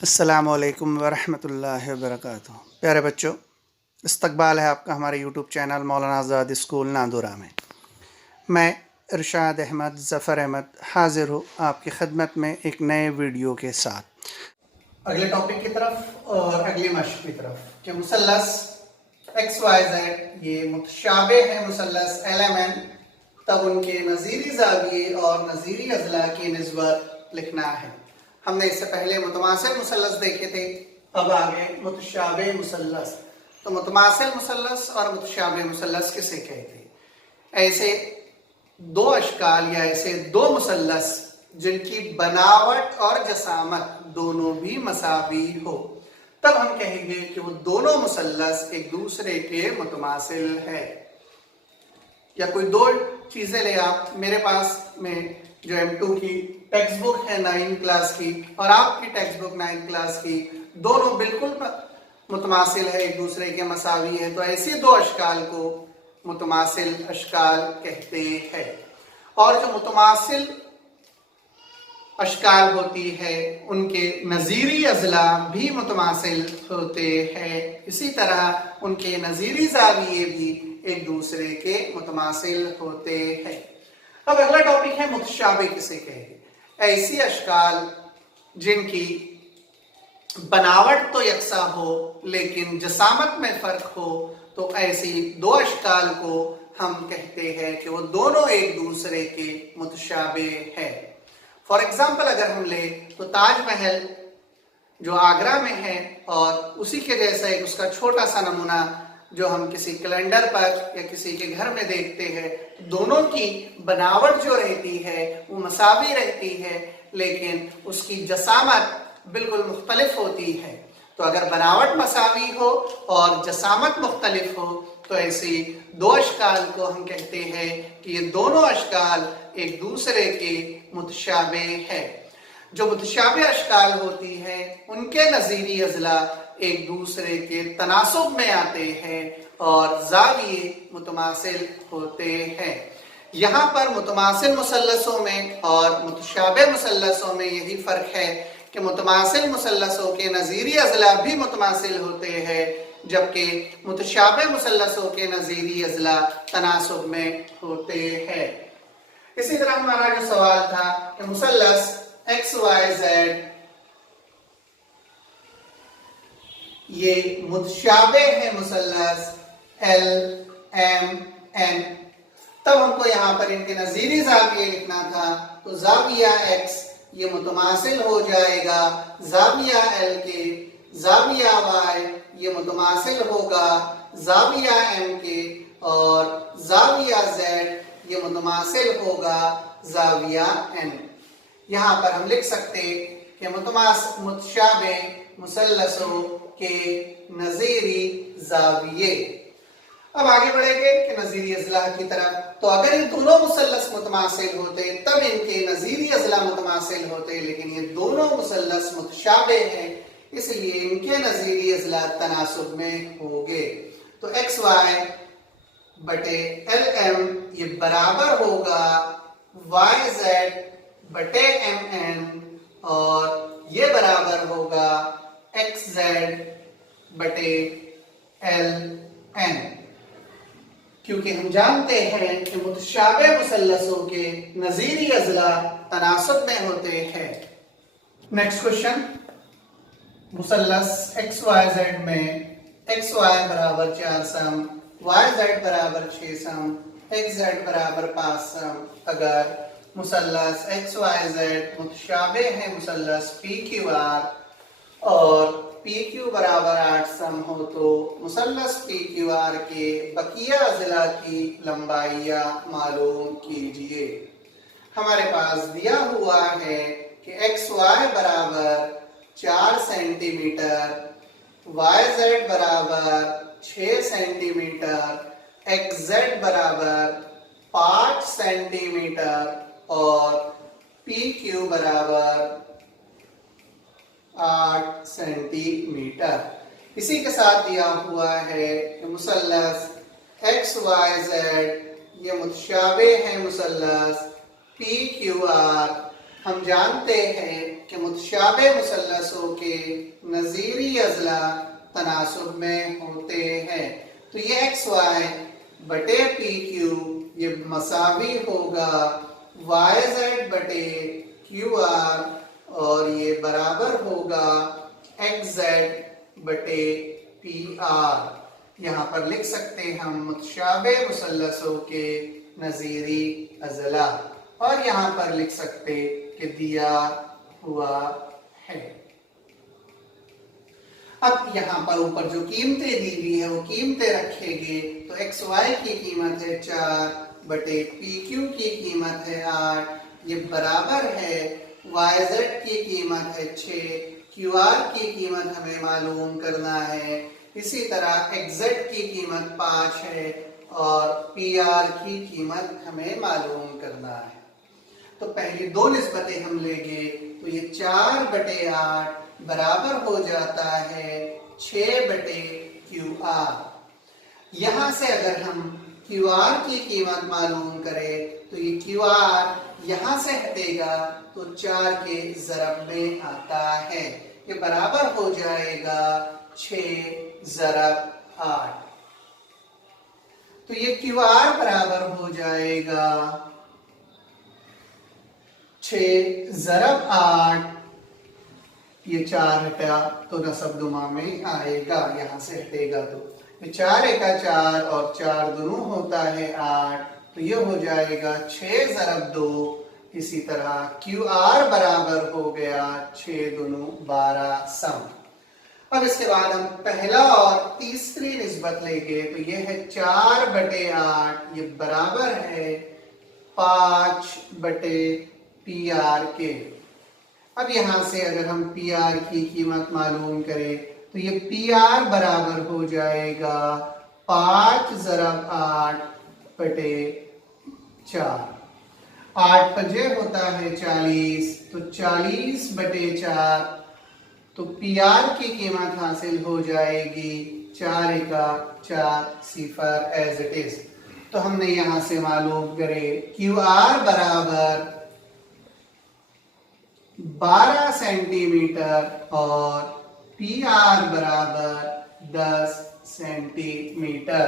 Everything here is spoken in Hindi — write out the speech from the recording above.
अस्सलामुअलैकुम वरहमतुल्लाहि वबरकातुहू। प्यारे बच्चों, इस्तकबाल है आपका हमारे यूट्यूब चैनल मौलाना आज़ाद स्कूल नादुरा में। मैं इरशाद अहमद ज़फ़र अहमद हाज़िर हूँ आपकी खिदमत में एक नए वीडियो के साथ अगले टॉपिक की तरफ और अगली मश्क की तरफ कि मुसल्लस एक्स वाई जेड ये मुतशाबे हैं मुसल्लस LMN, तब उनके नज़ीरी ज़ाविये और नज़ीरी अज़ला की निस्बत लिखना है। हमने इससे पहले मुतमासिल मुसल्लस देखे थे, अब आगे मुतशाबे मुसल्लस। तो मुतमासिल मुसल्लस और मुतशाबे मुसल्लस किसे कहते हैं? ऐसे दो अशकाल या ऐसे दो मुसल्लस जिनकी बनावट और जसामत दोनों भी मसावी हो, तब हम कहेंगे कि वो दोनों मुसल्लस एक दूसरे के मुतमासिल है। या कोई दो चीजें ले आप, मेरे पास में जो M2 की टेक्स्ट बुक है 9 क्लास की और आपकी टेक्स्ट बुक 9 क्लास की, दोनों बिल्कुल मुतमासिल है, एक दूसरे के मसावी है, तो ऐसे दो अशकाल को मुतमासिल अशकाल कहते हैं। और जो मुतमासिल अशकाल होती है उनके नज़ीरी अज़ला भी मुतमासिल होते हैं, इसी तरह उनके नज़ीरी ज़ाविये भी एक दूसरे के मुतमासिल होते हैं। अब अगला टॉपिक है मुतशाबे किसे कहेंगे? ऐसी अशकाल जिनकी बनावट तो यकसा हो लेकिन जसामत में फर्क हो, तो ऐसी दो अशकाल को हम कहते हैं कि वो दोनों एक दूसरे के मुतशाबे हैं। फॉर एग्जाम्पल अगर हम ले तो ताजमहल जो आगरा में है और उसी के जैसा एक उसका छोटा सा नमूना जो हम किसी कैलेंडर पर या किसी के घर में देखते हैं, दोनों की बनावट जो रहती है वो मसावी रहती है लेकिन उसकी जसामत बिल्कुल मुख्तलिफ होती है। तो अगर बनावट मसावी हो और जसामत मुख्तलिफ हो तो ऐसी दो अशकाल को हम कहते हैं कि ये दोनों अशकाल एक दूसरे के मुतशाबे है। जो मुतशाबे अशकाल होती है उनके नज़ीरी अज़ला एक दूसरे के तनासुब में आते हैं और ज़ाविये मुतमासिल होते हैं। यहाँ पर मुतमासिल मुसल्लसों में और मुतशाबे मुसल्लसों में यही फ़र्क है कि मुतमासिल मुसल्लसों के नज़ीरी अज़ला भी मुतमासिल होते हैं, जबकि मुतशाबे मुसल्लसों के नज़ीरी अज़ला तनासुब में होते हैं। इसी तरह हमारा जो सवाल था कि मुसल्लस XYZ ये मुतशाबे है मुसल्लस LMN, तब हमको यहाँ पर इनके नज़ीरी ज़ाविये लिखना था। तो ज़ाविया X ये मुतमासिल हो जाएगा ज़ाविया L के, ज़ाविया Y ये मुतमासिल होगा ज़ाविया M के और ज़ाविया Z ये मुतमासिल होगा ज़ाविया N। यहाँ पर हम लिख सकते कि मुतशाबे मुसल्लसों के नज़ीरी ज़ाविये। अब आगे बढ़ेंगे कि नज़ीरी अज़ला की तरफ। तो अगर ये दोनों मुसल्लस मुतमासिल होते तब इनके नज़ीरी अज़ला मुतमासिल होते, लेकिन ये दोनों मुसल्लस मुतशाबे हैं इसलिए इनके नज़ीरी अज़ला तनासुब में होंगे। तो XY बटे LM ये बराबर होगा YZ बटे MN और ये बराबर होगा XZ बटे LN, क्योंकि हम जानते हैं कि मुतशाबे मुसल्लसों के नज़ीरी अज़ला तनासुब में होते हैं। नेक्स्ट क्वेश्चन, मुसल्लस XYZ में XY बराबर 4 सम, YZ बराबर 6 सम, XZ बराबर 5 सम। अगर मुसल्लस XYZ मुतशाबे है मुसल्लस PQR और PQ बराबर 8 सम हो तो मुसल्लस PQR के बकिया अज़ला की लंबाइयाँ मालूम कीजिए। हमारे पास दिया हुआ है कि XY बराबर 4 सेंटीमीटर, YZ बराबर 6 सेंटीमीटर, XZ बराबर 5 सेंटीमीटर और PQ बराबर 8 सेंटीमीटर। इसी के साथ दिया हुआ है कि मुसल्लस XYZ ये मुतशाबे है मुसल्लस PQR। हम जानते हैं कि मुतशाबे मुसल्लसों के नज़ीरी अज़ला तनासुब में होते हैं। तो ये एक्स वाई बटे पी क्यू ये मसावी होगा वाई जेड बटे क्यू आर और ये बराबर होगा एक्स जेड बटे पी आर। यहाँ पर लिख सकते हैं हम मुतशाबे मुसल्लसों के नज़ीरी अज़ला और यहाँ पर लिख सकते कि दिया हुआ है। अब यहाँ पर ऊपर जो कीमतें दी हुई है वो कीमतें रखेंगे तो एक्स वाई की कीमत है 4 बटे पी क्यू की कीमत है 8, ये बराबर है वाई जेड की कीमत है 6, क्यू आर की कीमत हमें मालूम करना है, इसी तरह एक्स जेड की कीमत 5 है और पी आर की कीमत हमें मालूम करना है। तो पहली दो निस्बतें हम लेंगे तो ये 4 बटे 8 बराबर हो जाता है 6 बटे क्यू आर। यहां से अगर हम क्यू आर की कीमत मालूम करें तो ये क्यू आर यहां से हटेगा तो 4 के ज़रब में आता है, ये बराबर हो जाएगा 6 ज़रब 8। तो ये क्यू आर बराबर हो जाएगा 6 ज़रब 8, ये 4 हटा तो नसब-दुमा में आएगा, यहां से हटेगा तो ये 4 एका 4 और 4 दोनों होता है 8, तो ये हो जाएगा 6 ज़रब 2। इसी तरह क्यू आर बराबर हो गया 6 दोनों 12 सम। अब इसके बाद हम पहला और तीसरी निस्बत लेंगे तो ये है 4 बटे 8, ये बराबर है 5 बटे पी आर के। अब यहां से अगर हम पी आर की कीमत मालूम करें तो ये पी आर बराबर हो जाएगा 5 ज़रब 8 बटे 4। 8 पंजे होता है 40, तो 40 बटे 4, तो पी आर की कीमत हासिल हो जाएगी 4 एका 4 सिफर एज इट इज। तो हमने यहां से मालूम करे क्यू आर बराबर 12 सेंटीमीटर और पी आर बराबर 10 सेंटीमीटर।